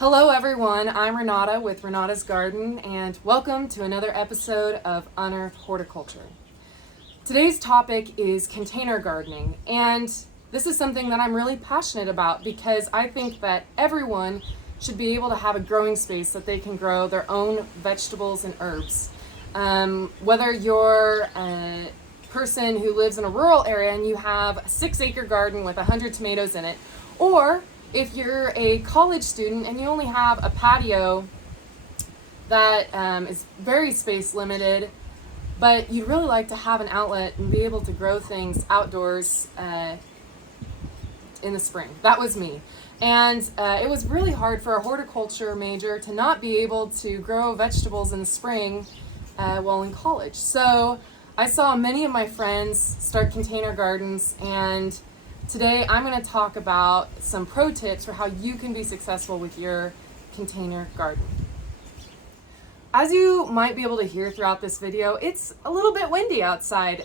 Hello everyone, I'm Renata with Renata's Garden and welcome to another episode of Unearth Horticulture. Today's topic is container gardening, and this is something that I'm really passionate about because I think that everyone should be able to have a growing space that they can grow their own vegetables and herbs. Whether you're a person who lives in a rural area and you have a 6-acre garden with 100 tomatoes in it, or if you're a college student and you only have a patio that is very space limited, but you'd really like to have an outlet and be able to grow things outdoors in the spring. That was me. And it was really hard for a horticulture major to not be able to grow vegetables in the spring while in college. So I saw many of my friends start container gardens, and today I'm going to talk about some pro tips for how you can be successful with your container garden. As you might be able to hear throughout this video, it's a little bit windy outside.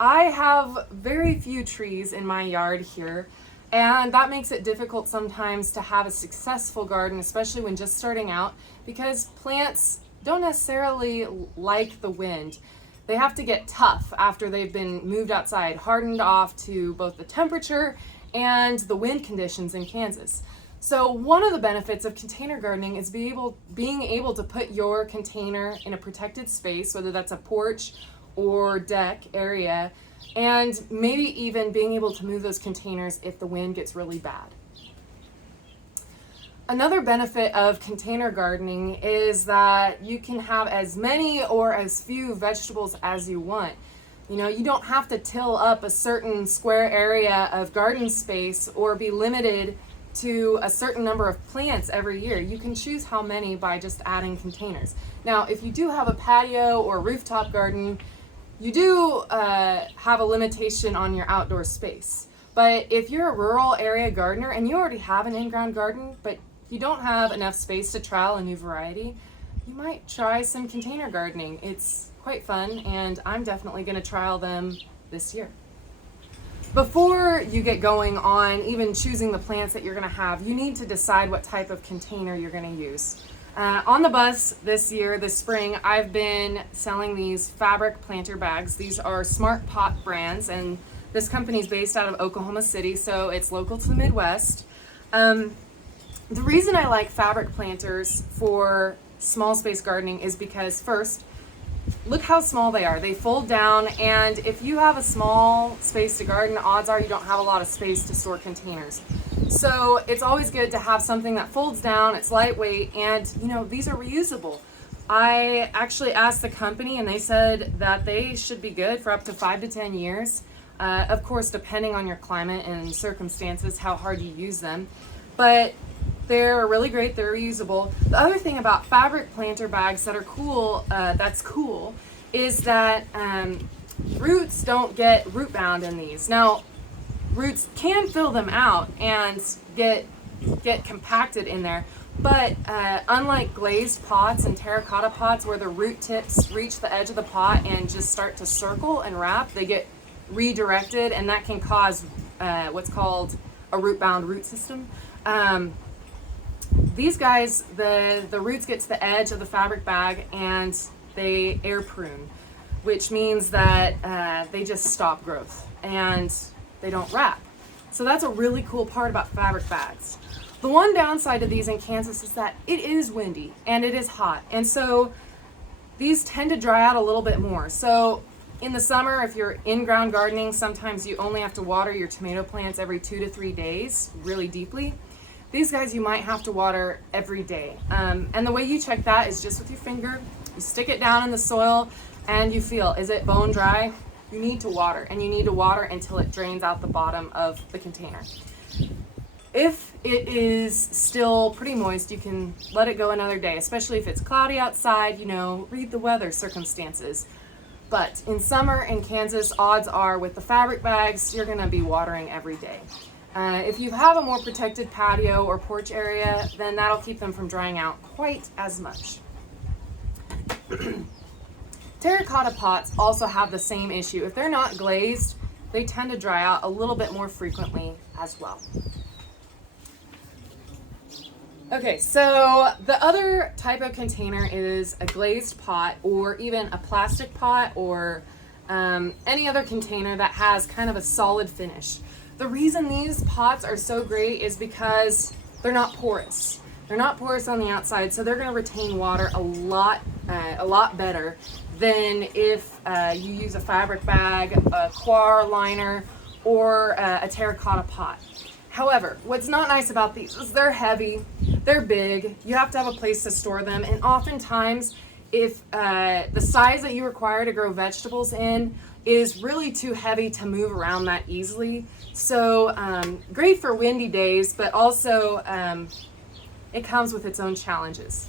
I have very few trees in my yard here, and that makes it difficult sometimes to have a successful garden, especially when just starting out, because plants don't necessarily like the wind. They have to get tough after they've been moved outside, hardened off to both the temperature and the wind conditions in Kansas. So one of the benefits of container gardening is being able to put your container in a protected space, whether that's a porch or deck area, and maybe even being able to move those containers if the wind gets really bad. Another benefit of container gardening is that you can have as many or as few vegetables as you want. You know, you don't have to till up a certain square area of garden space or be limited to a certain number of plants every year. You can choose how many by just adding containers. Now, if you do have a patio or rooftop garden, you do have a limitation on your outdoor space. But if you're a rural area gardener and you already have an in-ground garden, but you don't have enough space to trial a new variety, you might try some container gardening. It's quite fun, and I'm definitely going to trial them this year. Before you get going on even choosing the plants that you're going to have, you need to decide what type of container you're going to use. On the bus this spring, I've been selling these fabric planter bags. These are Smart Pot brands, and this company is based out of Oklahoma City, so it's local to the Midwest. The reason I like fabric planters for small space gardening is because, first, look how small they are. They fold down, and if you have a small space to garden, odds are you don't have a lot of space to store containers. So it's always good to have something that folds down, it's lightweight, and these are reusable. I actually asked the company, and they said that they should be good for up to 5 to 10 years. Of course, depending on your climate and circumstances, how hard you use them. But they're really great, they're reusable. The other thing about fabric planter bags that are cool, is that roots don't get root bound in these. Now, roots can fill them out and get compacted in there, but unlike glazed pots and terracotta pots where the root tips reach the edge of the pot and just start to circle and wrap, they get redirected, and that can cause what's called a root bound root system. These guys, the roots get to the edge of the fabric bag and they air prune, which means that they just stop growth and they don't wrap. So that's a really cool part about fabric bags. The one downside to these in Kansas is that it is windy and it is hot, and so these tend to dry out a little bit more. So in the summer, if you're in-ground gardening, sometimes you only have to water your tomato plants every 2 to 3 days really deeply. These guys you might have to water every day. And the way you check that is just with your finger. You stick it down in the soil and you feel, is it bone dry? You need to water, and you need to water until it drains out the bottom of the container. If it is still pretty moist, you can let it go another day, especially if it's cloudy outside, read the weather circumstances. But in summer in Kansas, odds are with the fabric bags, you're gonna be watering every day. If you have a more protected patio or porch area, then that'll keep them from drying out quite as much. Terracotta pots also have the same issue. If they're not glazed, they tend to dry out a little bit more frequently as well. Okay, so the other type of container is a glazed pot or even a plastic pot or any other container that has kind of a solid finish. The reason these pots are so great is because they're not porous. They're not porous on the outside, so they're going to retain water a lot better than if you use a fabric bag, a coir liner, or a terracotta pot. However, what's not nice about these is they're heavy, they're big, you have to have a place to store them, and oftentimes if the size that you require to grow vegetables in is really too heavy to move around that easily. So great for windy days, but also it comes with its own challenges.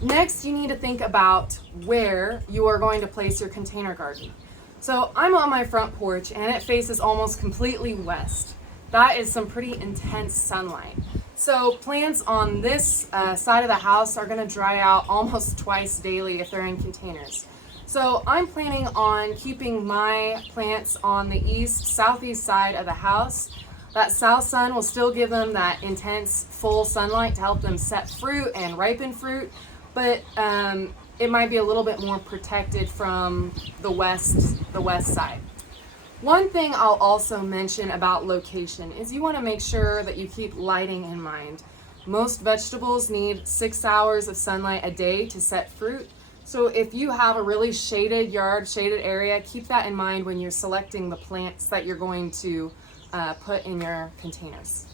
Next, you need to think about where you are going to place your container garden. So I'm on my front porch and it faces almost completely west. That is some pretty intense sunlight. So plants on this side of the house are going to dry out almost twice daily if they're in containers. So I'm planning on keeping my plants on the southeast side of the house. That south sun will still give them that intense full sunlight to help them set fruit and ripen fruit, but it might be a little bit more protected from the west side. One thing I'll also mention about location is you want to make sure that you keep lighting in mind. Most vegetables need 6 hours of sunlight a day to set fruit. So if you have a really shaded yard, shaded area, keep that in mind when you're selecting the plants that you're going to put in your containers.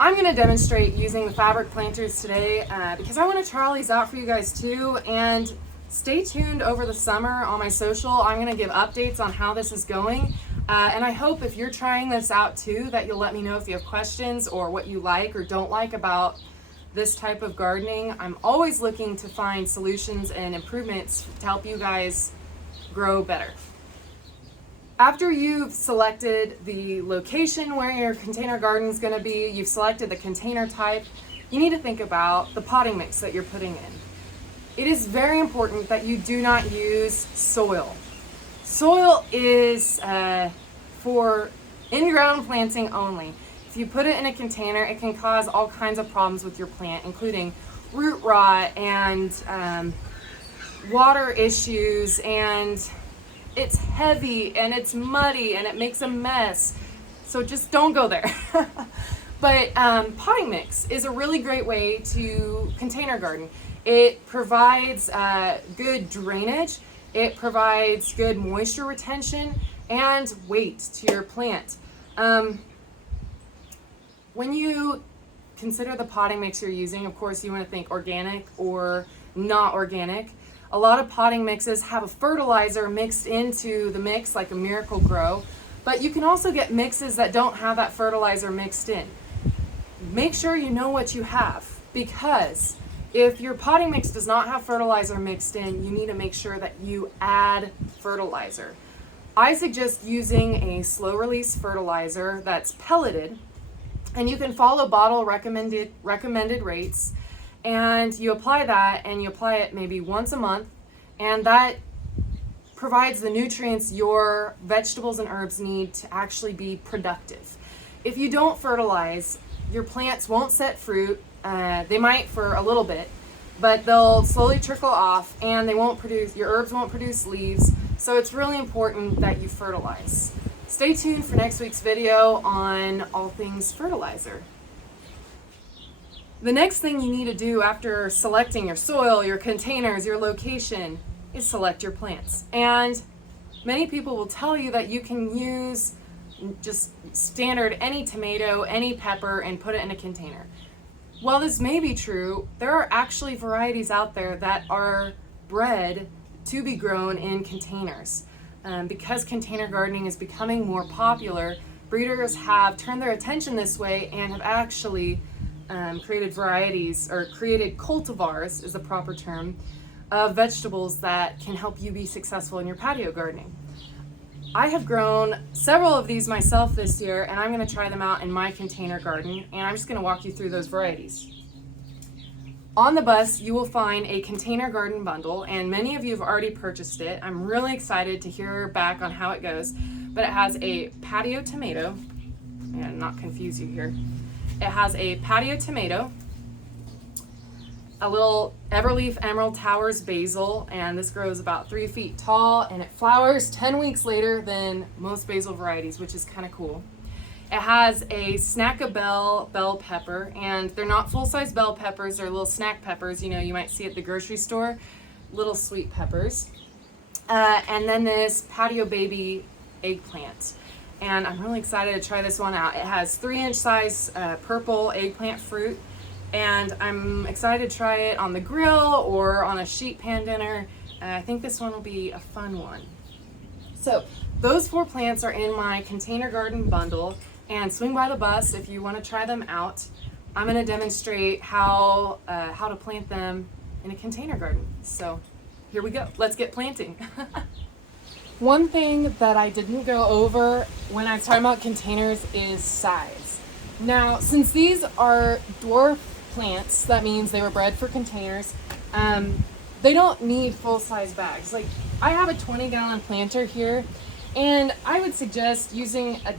I'm going to demonstrate using the fabric planters today because I want to try all these out for you guys too, and stay tuned over the summer on my social. I'm going to give updates on how this is going, and I hope if you're trying this out too that you'll let me know if you have questions or what you like or don't like about this type of gardening. I'm always looking to find solutions and improvements to help you guys grow better. After you've selected the location where your container garden is going to be, you've selected the container type, you need to think about the potting mix that you're putting in. It is very important that you do not use soil. Soil is for in-ground planting only. If you put it in a container, it can cause all kinds of problems with your plant, including root rot and water issues, and it's heavy and it's muddy and it makes a mess. So just don't go there. But potting mix is a really great way to container garden. It provides good drainage, it provides good moisture retention and weight to your plant. When you consider the potting mix you're using, of course you want to think organic or not organic. A lot of potting mixes have a fertilizer mixed into the mix, like a Miracle-Gro, but you can also get mixes that don't have that fertilizer mixed in. Make sure you know what you have, because if your potting mix does not have fertilizer mixed in, you need to make sure that you add fertilizer. I suggest using a slow-release fertilizer that's pelleted, and you can follow bottle recommended rates. And you apply that, and you apply it maybe once a month, and that provides the nutrients your vegetables and herbs need to actually be productive. If you don't fertilize, your plants won't set fruit. They might for a little bit, but they'll slowly trickle off, and your herbs won't produce leaves. So it's really important that you fertilize. Stay tuned for next week's video on all things fertilizer. The next thing you need to do after selecting your soil, your containers, your location, is select your plants. And many people will tell you that you can use just standard any tomato, any pepper, and put it in a container. While this may be true, there are actually varieties out there that are bred to be grown in containers. Because container gardening is becoming more popular, breeders have turned their attention this way and have actually created varieties, or created cultivars is the proper term, of vegetables that can help you be successful in your patio gardening. I have grown several of these myself this year, and I'm going to try them out in my container garden, and I'm just going to walk you through those varieties. On the bus, you will find a container garden bundle, and many of you have already purchased it. I'm really excited to hear back on how it goes, but it has a patio tomato, and not confuse you here. It has a patio tomato, a little everleaf emerald towers basil, and this grows about 3 feet tall, and it flowers 10 weeks later than most basil varieties, which is kind of cool. It has a snackable bell pepper, and they're not full-size bell peppers, they're little snack peppers, you know, you might see at the grocery store, little sweet peppers. And then this patio baby eggplant. And I'm really excited to try this one out. It has 3-inch size purple eggplant fruit, and I'm excited to try it on the grill or on a sheet pan dinner. I think this one will be a fun one. So those 4 plants are in my container garden bundle, and swing by the bus if you want to try them out. I'm going to demonstrate how to plant them in a container garden. So here we go. Let's get planting. One thing that I didn't go over when I was talking about containers is size. Now, since these are dwarf plants, that means they were bred for containers, they don't need full-size bags. Like, I have a 20-gallon planter here, and I would suggest using a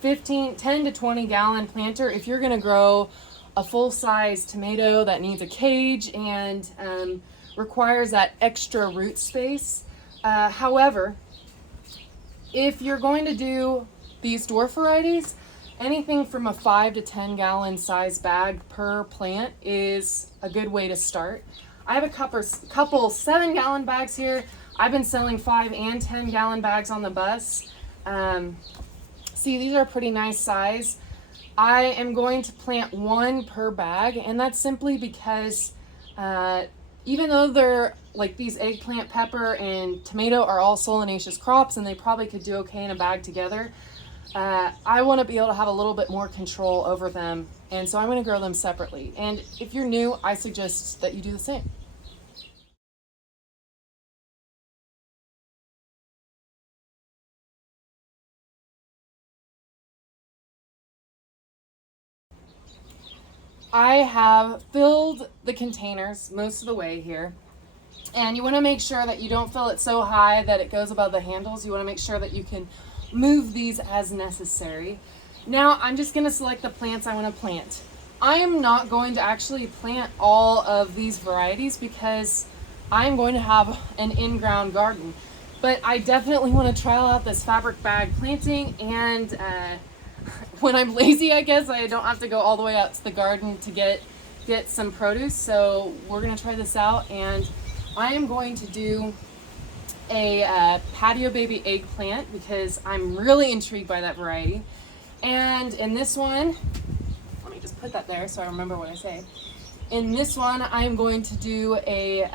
10 to 20 gallon planter if you're going to grow a full-size tomato that needs a cage and requires that extra root space. However, if you're going to do these dwarf varieties, anything from a 5 to 10 gallon size bag per plant is a good way to start. I have a couple 7-gallon bags here. I've been selling 5 and 10 gallon bags on the bus. See, these are pretty nice size. I am going to plant 1 per bag, and that's simply because even though they're like these eggplant, pepper, and tomato are all solanaceous crops and they probably could do okay in a bag together, I want to be able to have a little bit more control over them, and so I'm going to grow them separately. And if you're new, I suggest that you do the same. I have filled the containers most of the way here, and you want to make sure that you don't fill it so high that it goes above the handles. You want to make sure that you can move these as necessary. Now I'm just going to select the plants I want to plant. I am not going to actually plant all of these varieties because I'm going to have an in-ground garden, but I definitely want to trial out this fabric bag planting, and when I'm lazy, I guess, I don't have to go all the way out to the garden to get some produce. So we're going to try this out, and I am going to do a patio baby eggplant because I'm really intrigued by that variety. And in this one, let me just put that there so I remember what I say. In this one, I'm going to do a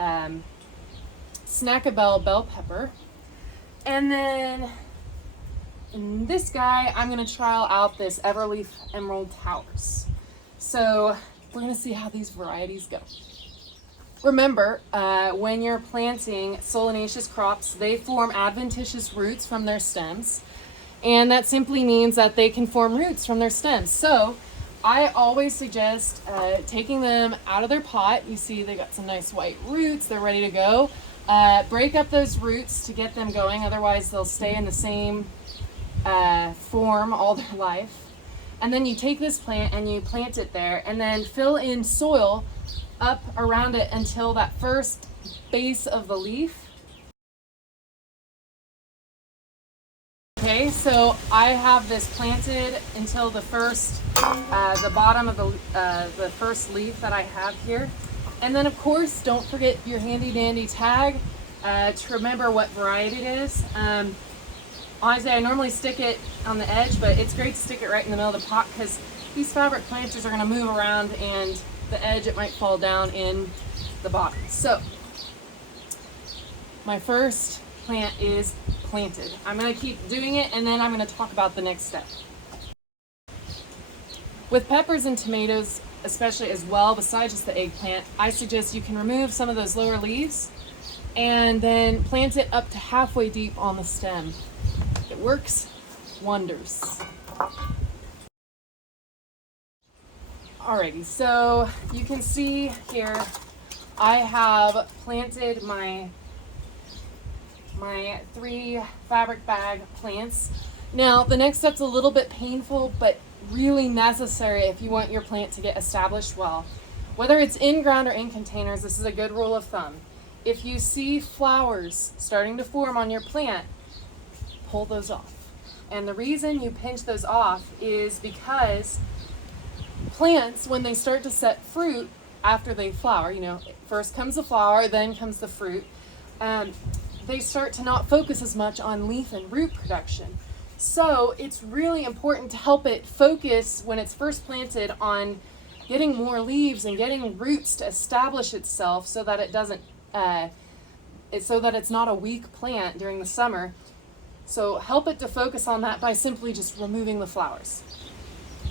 snackable bell pepper. And then in this guy, I'm going to trial out this everleaf emerald towers. So we're going to see how these varieties go. Remember, when you're planting solanaceous crops, they form adventitious roots from their stems, and that simply means that they can form roots from their stems. So I always suggest taking them out of their pot. You see they got some nice white roots, they're ready to go. Break up those roots to get them going, otherwise they'll stay in the same form all their life. And then you take this plant and you plant it there, and then fill in soil up around it until that first base of the leaf. Okay, so I have this planted until the first, the bottom of the first leaf that I have here. And then of course, don't forget your handy dandy tag to remember what variety it is. Honestly, I normally stick it on the edge, but it's great to stick it right in the middle of the pot because these fabric planters are going to move around, and the edge, it might fall down in the bottom. So my first plant is planted. I'm going to keep doing it, and then I'm going to talk about the next step. With peppers and tomatoes, especially as well, besides just the eggplant, I suggest you can remove some of those lower leaves and then plant it up to halfway deep on the stem. It works wonders. Alrighty, so you can see here I have planted my 3 fabric bag plants. Now, the next step's a little bit painful, but really necessary if you want your plant to get established well. Whether it's in ground or in containers, this is a good rule of thumb. If you see flowers starting to form on your plant, pull those off. And the reason you pinch those off is because plants, when they start to set fruit after they flower, you know, first comes the flower, then comes the fruit, they start to not focus as much on leaf and root production. So it's really important to help it focus when it's first planted on getting more leaves and getting roots to establish itself so that it doesn't, so that it's not a weak plant during the summer. So help it to focus on that by simply just removing the flowers.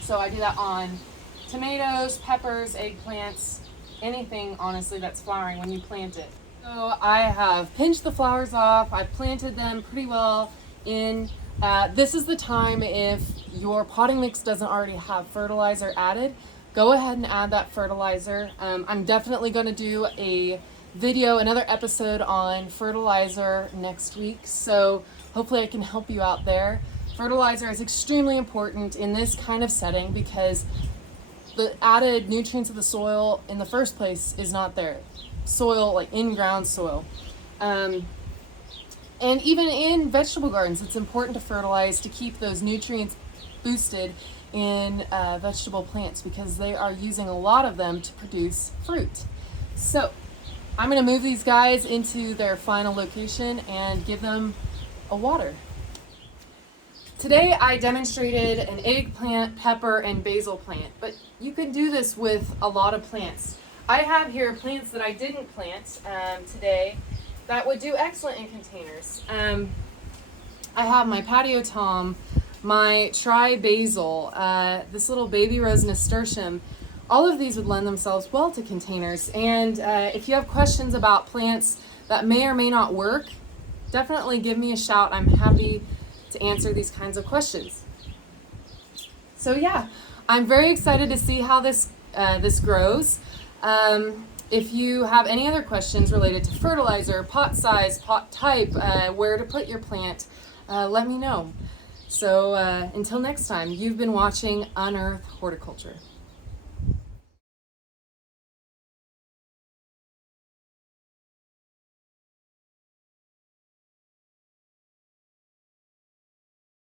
So I do that on tomatoes, peppers, eggplants, anything honestly that's flowering when you plant it. So I have pinched the flowers off. I've planted them pretty well in. This is the time, if your potting mix doesn't already have fertilizer added, go ahead and add that fertilizer. I'm definitely going to do a video, another episode on fertilizer next week, so hopefully I can help you out there. Fertilizer is extremely important in this kind of setting because the added nutrients of the soil in the first place is not there. Soil, like in-ground soil. And even in vegetable gardens, it's important to fertilize to keep those nutrients boosted in vegetable plants because they are using a lot of them to produce fruit. So I'm going to move these guys into their final location and give them a water. Today I demonstrated an eggplant, pepper, and basil plant, but you can do this with a lot of plants. I have here plants that I didn't plant today that would do excellent in containers. I have my patio tom, my tri-basil, this little baby rose nasturtium. All of these would lend themselves well to containers. And if you have questions about plants that may or may not work, definitely give me a shout. I'm happy to answer these kinds of questions. So yeah, I'm very excited to see how this grows. If you have any other questions related to fertilizer, pot size, pot type, where to put your plant, let me know. So until next time, you've been watching Unearth Horticulture.